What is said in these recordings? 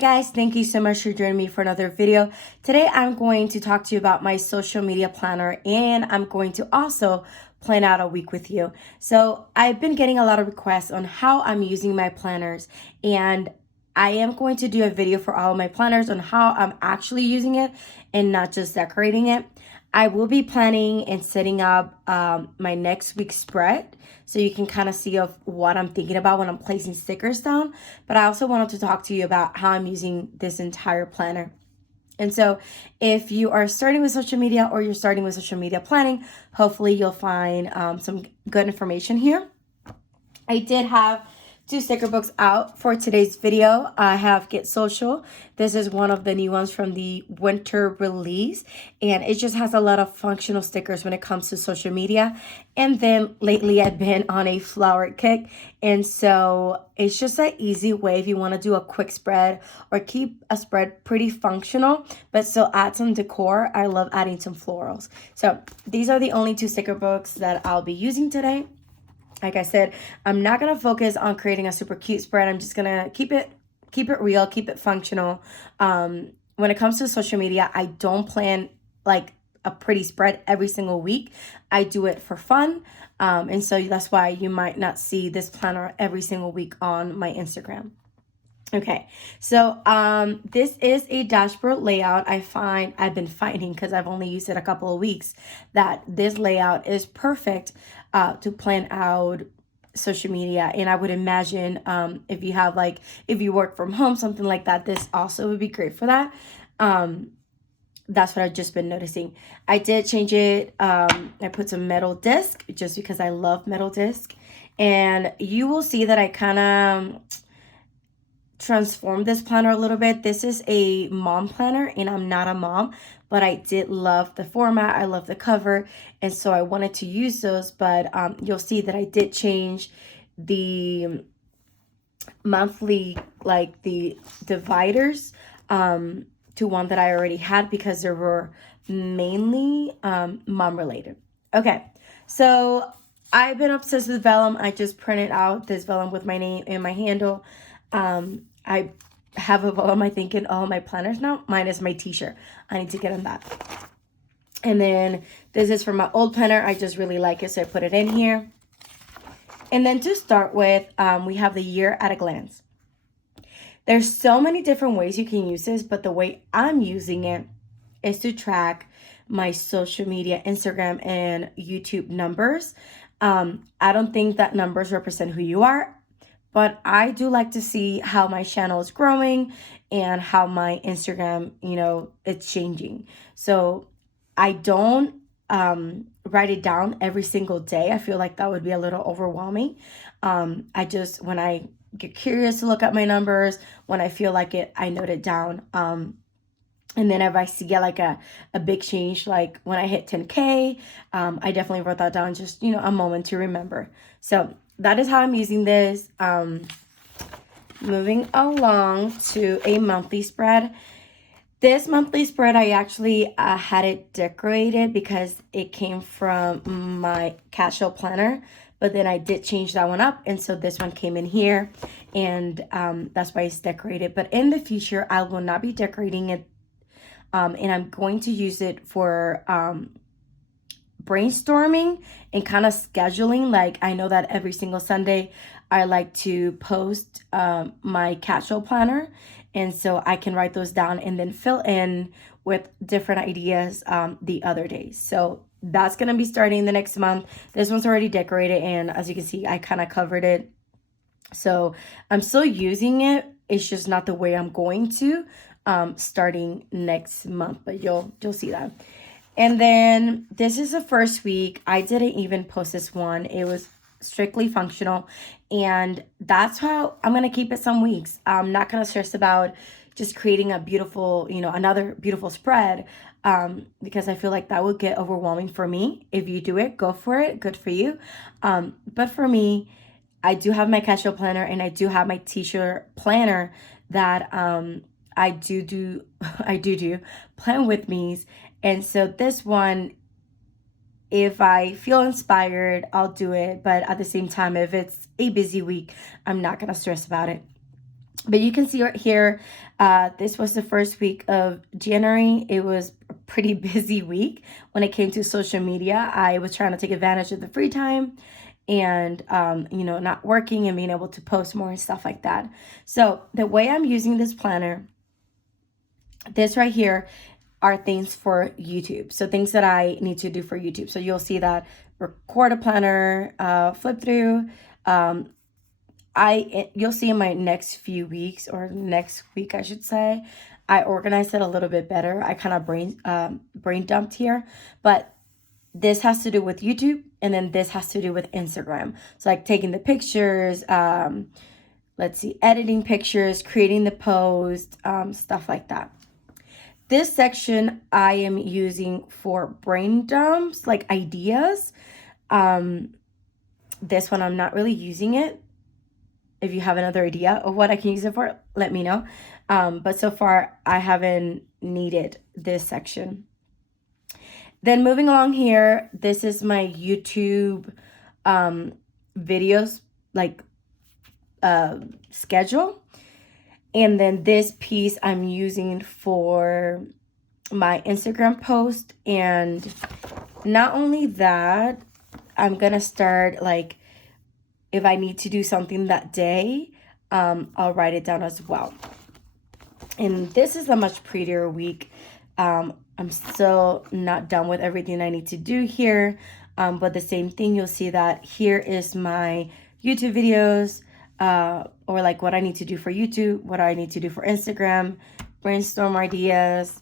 guys, thank you so much for joining me for another video. Today I'm going to talk to you about my social media planner, and I'm going to also plan out a week with you. So I've been getting a lot of requests on how I'm using my planners, and I am going to do a video for all of my planners on how I'm actually using it and not just decorating it. I will be planning and setting up my next week's spread, so you can kind of see of what I'm thinking about when I'm placing stickers down. But I also wanted to talk to you about how I'm using this entire planner. And so if you are starting with social media or you're starting with social media planning, hopefully you'll find some good information here. I did have 2 sticker books out for today's video. I have Get Social. This is one of the new ones from the winter release, and it just has a lot of functional stickers when it comes to social media. And then lately I've been on a flower kick, and so it's just an easy way if you want to do a quick spread or keep a spread pretty functional but still add some decor. I love adding some florals. So these are the only 2 sticker books that I'll be using today. Like I said, I'm not going to focus on creating a super cute spread. I'm just going to keep it real, keep it functional. When it comes to social media, I don't plan like a pretty spread every single week. I do it for fun. And so that's why you might not see this planner every single week on my Instagram. Okay, so this is a dashboard layout. I've been finding, because I've only used it a couple of weeks, that this layout is perfect to plan out social media. And I would imagine if you work from home, something like that, this also would be great for that. That's what I've just been noticing. I did change it. I put some metal disc just because I love metal disc, and you will see that I kind of transform this planner a little bit. This is a mom planner, and I'm not a mom, but I did love the format. I love the cover, and so I wanted to use those. But you'll see that I did change the monthly, like the dividers, to one that I already had because they were mainly mom related. Okay, so I've been obsessed with vellum. I just printed out this vellum with my name and my handle. I have a vellum, I think, in all my planners now. Mine is my t-shirt. I need to get on that. And then this is from my old planner. I just really like it, so I put it in here. And then to start with, we have the year at a glance. There's so many different ways you can use this, but the way I'm using it is to track my social media, Instagram and YouTube numbers. I don't think that numbers represent who you are, but I do like to see how my channel is growing and how my Instagram, it's changing. So I don't write it down every single day. I feel like that would be a little overwhelming. When I get curious to look at my numbers, when I feel like it, I note it down. And then if I see like a big change, like when I hit 10K, I definitely wrote that down, just, a moment to remember. So that is how I'm using this. Moving along to a monthly spread. This monthly spread, I actually had it decorated because it came from my casual planner, but then I did change that one up, and so this one came in here, and that's why it's decorated. But in the future, I will not be decorating it, and I'm going to use it for brainstorming and kind of scheduling. Like, I know that every single Sunday I like to post my casual planner, and so I can write those down and then fill in with different ideas the other days. So that's gonna be starting the next month. This one's already decorated, and as you can see, I kind of covered it, so I'm still using it. It's just not the way I'm going to starting next month, but you'll see that. And then this is the first week. I didn't even post this one. It was strictly functional, and that's how I'm gonna keep it some weeks. I'm not gonna stress about just creating a beautiful, another beautiful spread, because I feel like that would get overwhelming for me. If you do it, go for it, good for you. But for me, I do have my casual planner, and I do have my t-shirt planner that I do plan with me's. And so this one, if I feel inspired, I'll do it. But at the same time, if it's a busy week, I'm not going to stress about it. But you can see right here, this was the first week of January. It was a pretty busy week when it came to social media. I was trying to take advantage of the free time and, you know, not working and being able to post more and stuff like that. So the way I'm using this planner, this right here are things for YouTube. So things that I need to do for YouTube. So you'll see that record a planner, flip through, you'll see in my next few weeks, or next week I should say, I organized it a little bit better. I kind of brain dumped here, but this has to do with YouTube, and then this has to do with Instagram. So like taking the pictures, let's see, editing pictures, creating the post, stuff like that. This section I am using for brain dumps, like ideas. This one I'm not really using it. If you have another idea of what I can use it for, let me know. But so far, I haven't needed this section. Then moving along here, this is my YouTube videos, like schedule. And then this piece I'm using for my Instagram post. And not only that, I'm going to start, like, if I need to do something that day, I'll write it down as well. And this is a much prettier week. I'm still not done with everything I need to do here. But the same thing, you'll see that here is my YouTube videos, or like what I need to do for YouTube, what I need to do for Instagram, brainstorm ideas.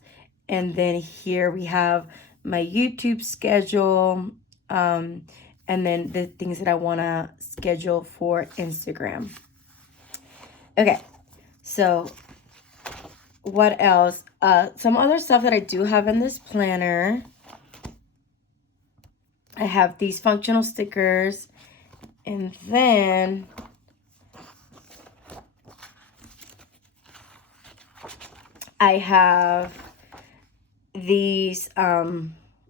And then here we have my YouTube schedule, and then the things that I want to schedule for Instagram. Okay, so what else? Some other stuff that I do have in this planner. I have these functional stickers, and then I have these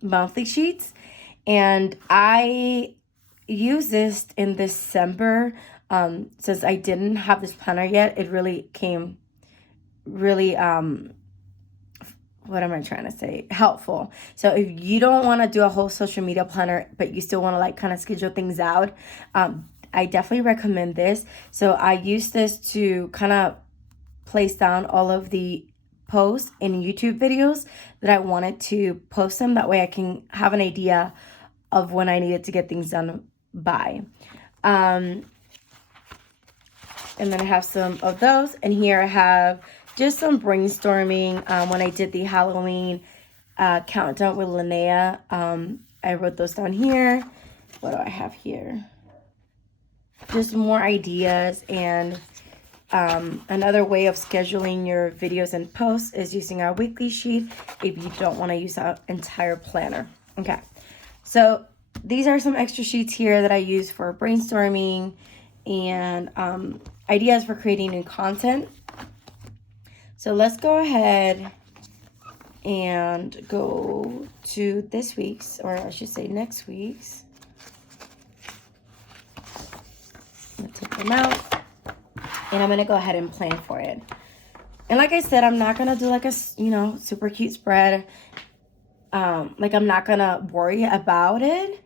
monthly sheets. And I use this in December. Since I didn't have this planner yet, it really came really, what am I trying to say? Helpful. So if you don't want to do a whole social media planner, but you still want to like kind of schedule things out, I definitely recommend this. So I use this to kind of place down all of the posts in YouTube videos that I wanted to post them. That way I can have an idea of when I needed to get things done by. And then I have some of those. And here I have just some brainstorming. When I did the Halloween countdown with Linnea, I wrote those down here. What do I have here? Just more ideas. And another way of scheduling your videos and posts is using our weekly sheet if you don't want to use our entire planner. Okay. So these are some extra sheets here that I use for brainstorming and ideas for creating new content. So let's go ahead and go to this week's, or I should say next week's. I'm going to take them out, and I'm going to go ahead and plan for it. And like I said, I'm not going to do like a, you know, super cute spread. Like I'm not gonna worry about it.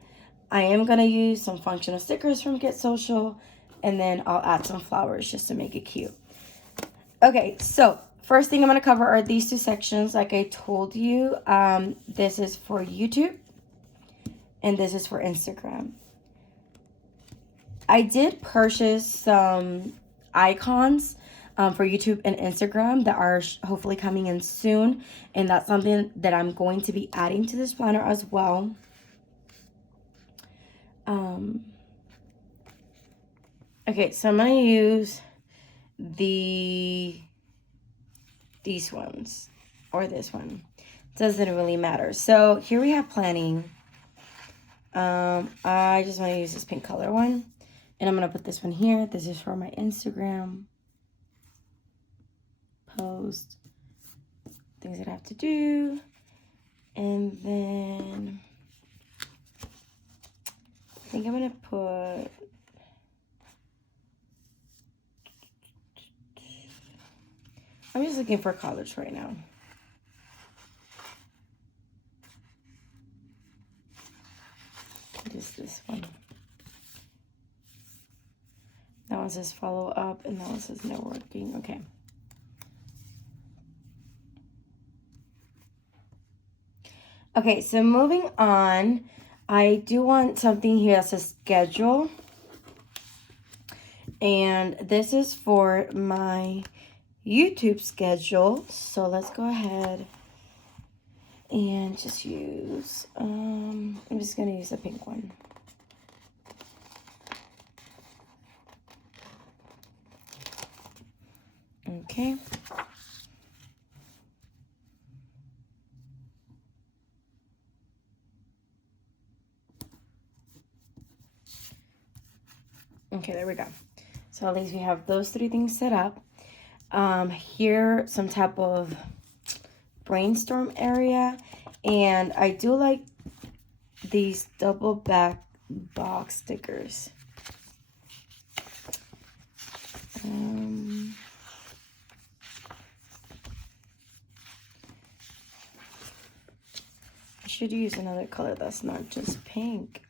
I am gonna use some functional stickers from Get Social, and then I'll add some flowers just to make it cute. Okay, so first thing I'm gonna cover are these two sections. Like I told you, this is for YouTube and this is for Instagram. I did purchase some icons for YouTube and Instagram that are hopefully coming in soon, and that's something that I'm going to be adding to this planner as well. Okay, so I'm going to use these ones, or this one. Doesn't really matter. So here we have planning. I just want to use this pink color one, and I'm going to put this one here. This is for my Instagram post, things that I have to do. And then I think I'm gonna put just looking for colors right now. What is this one? That one says follow up, and that one says networking. Okay. Okay, so moving on, I do want something here that says schedule. And this is for my YouTube schedule. So let's go ahead and just use, I'm just going to use the pink one. Okay. Okay, there we go. So at least we have those three things set up. Here, some type of brainstorm area. And I do like these double back box stickers. I should use another color that's not just pink.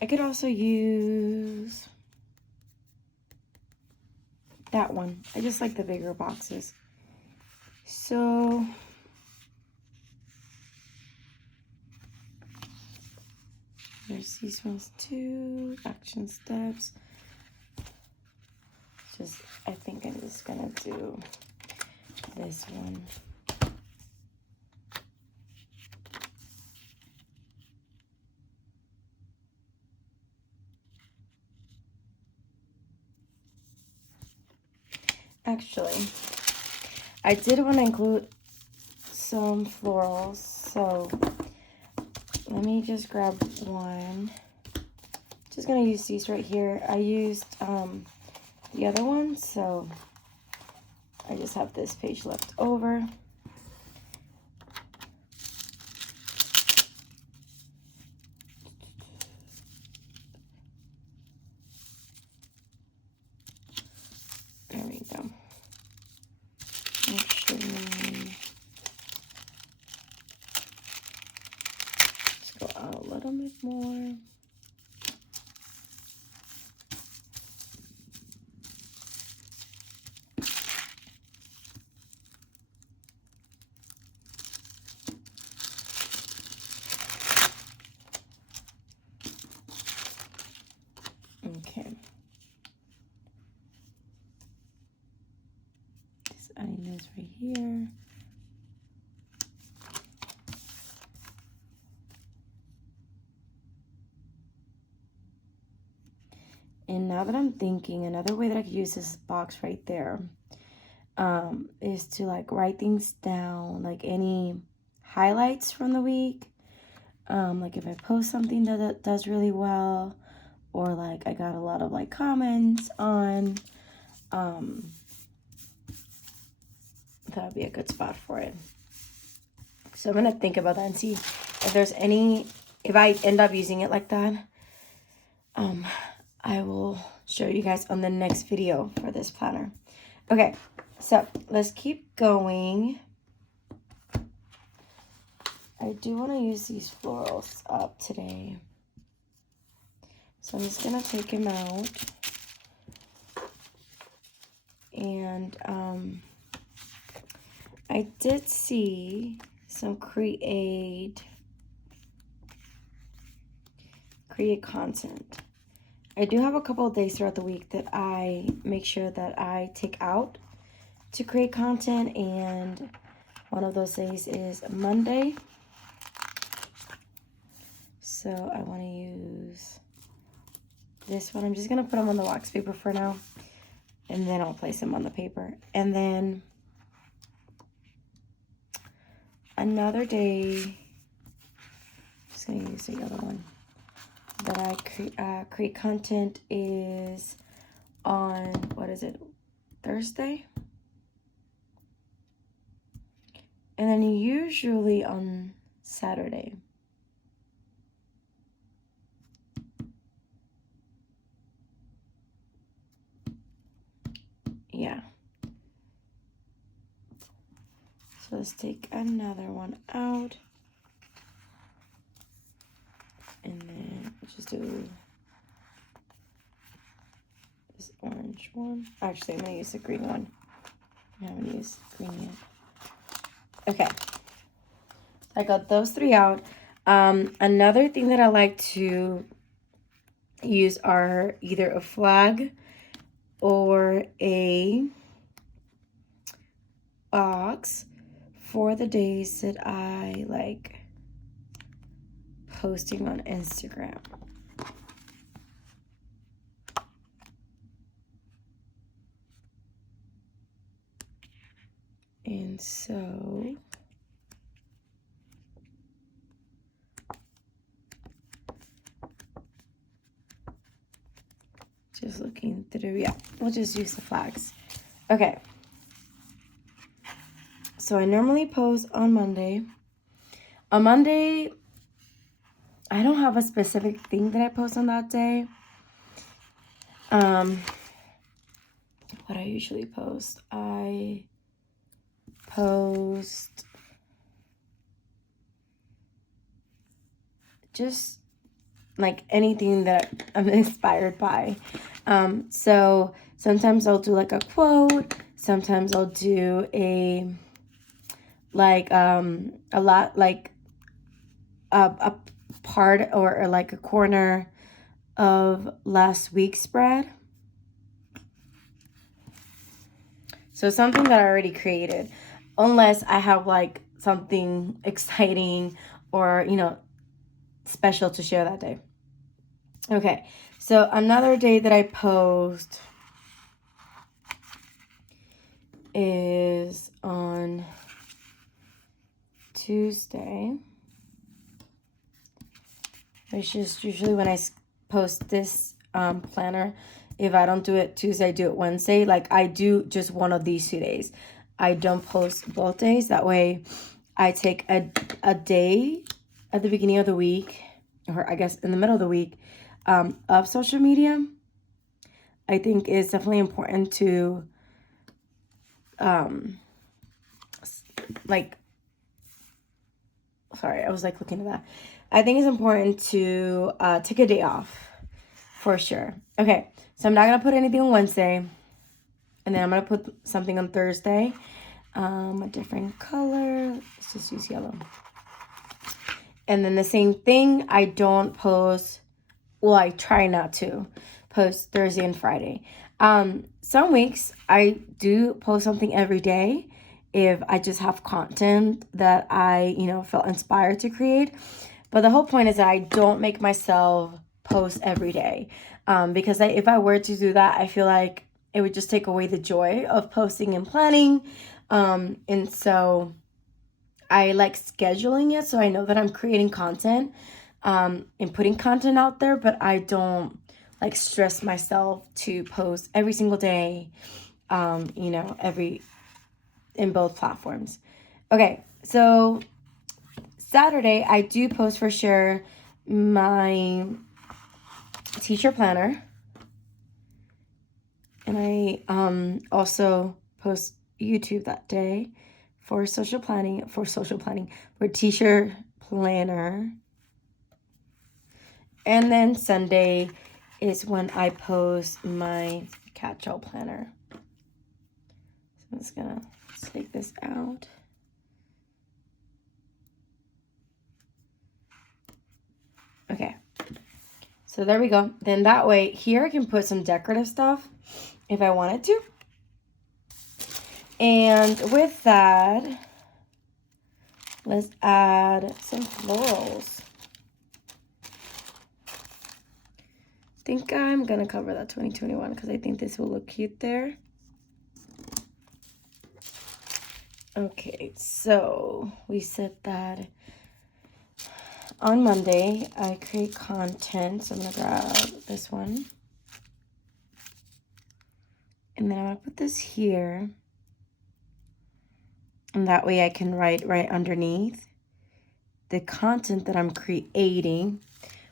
I could also use that one. I just like the bigger boxes. So there's these ones too. Action steps. Just, I think I'm just gonna do this one. Actually, I did want to include some florals, so let me just grab one. Just gonna use these right here. I used the other one, so I just have this page left over. There we go. Actually, just go out a little bit more. Okay. Just adding this right here. And now that I'm thinking, another way that I could use this box right there is to like write things down, like any highlights from the week. Like if I post something that does really well, or like I got a lot of like comments on, that would be a good spot for it. So I'm gonna think about that and see if there's any, if I end up using it like that, I will show you guys on the next video for this planner. Okay, so let's keep going. I do want to use these florals up today. So I'm just going to take them out. And I did see some create content. I do have a couple of days throughout the week that I make sure that I take out to create content, and one of those days is Monday. So I want to use this one. I'm just going to put them on the wax paper for now, and then I'll place them on the paper. And then another day, I'm just going to use the other one that I create content is on, what is it, Thursday? And then usually on Saturday. So let's take another one out. And then just do this orange one. Actually, I'm going to use the green one. I haven't used green yet. Okay. I got those three out. Another thing that I like to use are either a flag or a box for the days that I like posting on Instagram. And so just looking through, yeah, we'll just use the flags. Okay. So I normally post on Monday. On Monday, I don't have a specific thing that I post on that day. What I usually post, I post just like anything that I'm inspired by. So sometimes I'll do like a quote. Sometimes I'll do a part or like a corner of last week's spread. So something that I already created, unless I have like something exciting or, you know, special to share that day. Okay, so another day that I post is on Tuesday, which is usually when I post this planner. If I don't do it Tuesday, I do it Wednesday. Like I do just one of these 2 days. I don't post both days. That way I take a day at the beginning of the week, or I guess in the middle of the week, of social media. I think it's definitely important to sorry, I was like looking at that. I think it's important to take a day off for sure. Okay, so I'm not gonna put anything on Wednesday, and then I'm gonna put something on Thursday, a different color. Let's just use yellow. And then the same thing, I don't post, well, I try not to post Thursday and Friday. Some weeks I do post something every day if I just have content that I, you know, felt inspired to create. But the whole point is that I don't make myself post every day, because if I were to do that, I feel like it would just take away the joy of posting and planning. And so I like scheduling it so I know that I'm creating content and putting content out there, but I don't like stress myself to post every single day, you know, in both platforms. Okay, so Saturday I do post for sure my teacher planner, and I also post YouTube that day for teacher planner. And then Sunday is when I post my catch-all planner. So I'm just gonna take this out. Okay, so there we go. Then that way here I can put some decorative stuff if I wanted to. And with that, let's add some florals. I think I'm gonna cover that 2021 because I think this will look cute there. Okay, so we said that on Monday I create content, so I'm gonna grab this one, and then I'm gonna put this here, and that way I can write right underneath the content that I'm creating,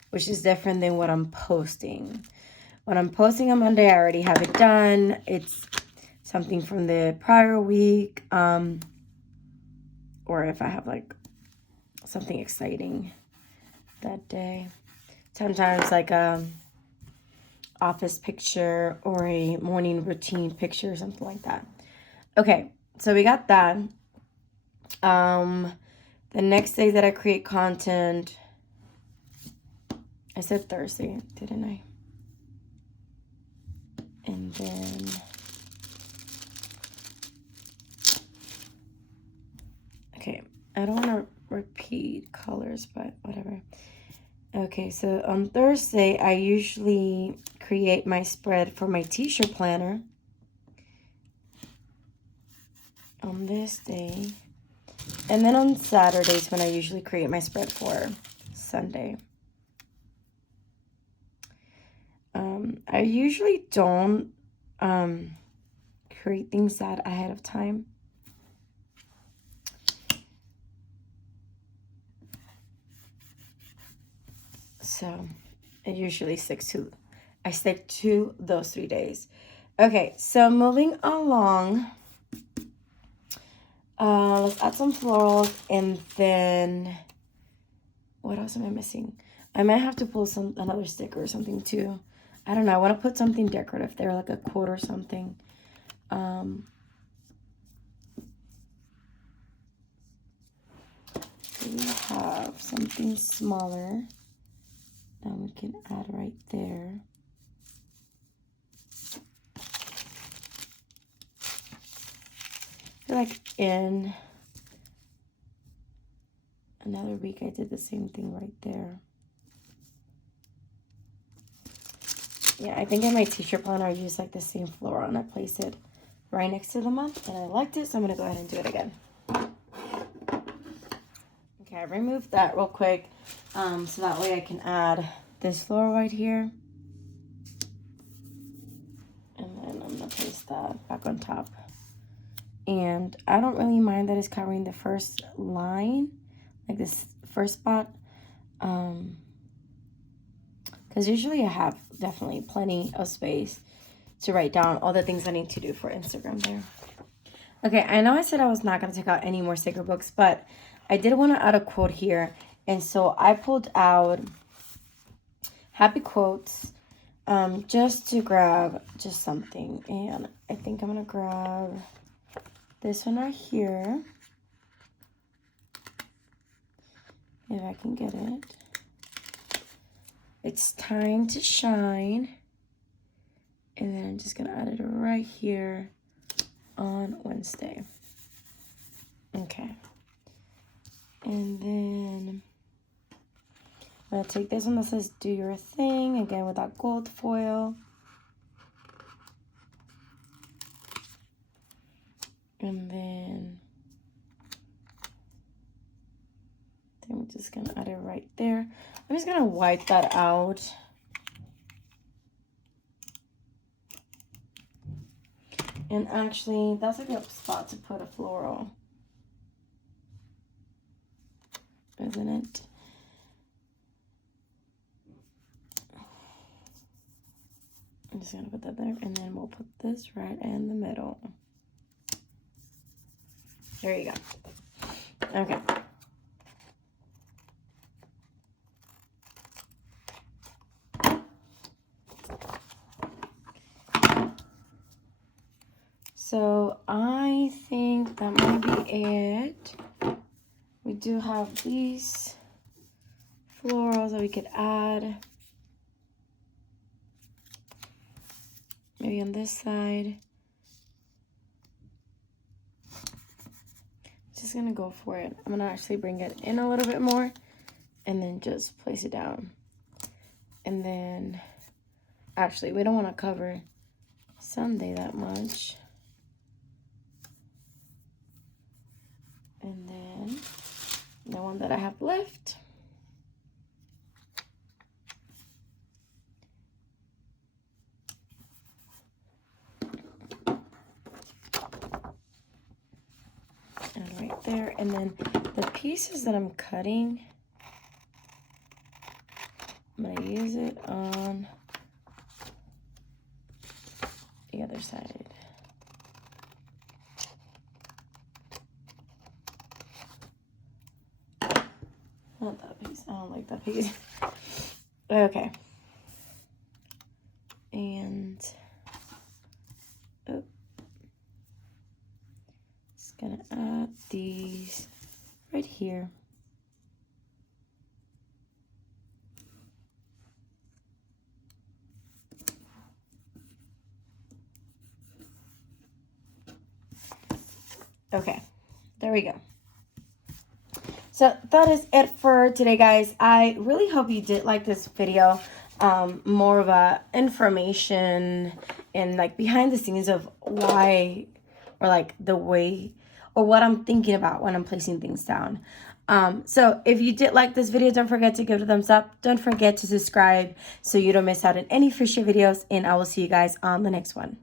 which is different than what I'm posting. When I'm posting on Monday, I already have it done. It's something from the prior week. or if I have like something exciting that day. Sometimes like office picture or a morning routine picture or something like that. Okay, so we got that. The next day that I create content, I said Thursday, didn't I? And then okay, I don't want to repeat colors, but whatever. Okay, so on Thursday, I usually create my spread for my t-shirt planner. On this day. And then on Saturdays when I usually create my spread for Sunday. I usually don't create things that ahead of time. So I usually stick to those 3 days. Okay, so moving along. Let's add some florals, and then what else am I missing? I might have to pull another sticker or something too. I don't know. I want to put something decorative there, like a quote or something. We have something smaller that we can add right there. I feel like in another week I did the same thing right there. Yeah, I think in my t-shirt planner I used like the same floral and I placed it right next to the month and I liked it, so I'm gonna go ahead and do it again. Okay, I removed that real quick so that way I can add this floral right here. And then I'm gonna place that back on top. And I don't really mind that it's covering the first line, like this first spot. Because usually I have definitely plenty of space to write down all the things I need to do for Instagram there. Okay, I know I said I was not going to take out any more sticker books, but I did want to add a quote here. And so I pulled out happy quotes just to grab just something. And I think I'm going to grab this one right here, if I can get it. It's time to shine. And then I'm just going to add it right here on Wednesday. Okay. And then I'm going to take this one that says do your thing, again with that gold foil. And then I'm just going to add it right there. I'm just going to wipe that out. And actually, that's a good spot to put a floral, isn't it? I'm just going to put that there, and then we'll put this right in the middle. There you go. Okay. So I think that might be it. We do have these florals that we could add. Maybe on this side. Just gonna go for it. I'm gonna actually bring it in a little bit more and then just place it down. And then actually we don't want to cover Sunday that much. And then the one that I have left, and right there. And then the pieces that I'm cutting, I'm gonna use it on the other side. Not that piece. I don't like that piece. Okay. And just gonna add these right here. Okay, there we go. So that is it for today, guys. I really hope you did like this video. More of a information and like behind the scenes of why, or like the way, or what I'm thinking about when I'm placing things down. So if you did like this video, don't forget to give it a thumbs up. Don't forget to subscribe so you don't miss out on any future videos, and I will see you guys on the next one.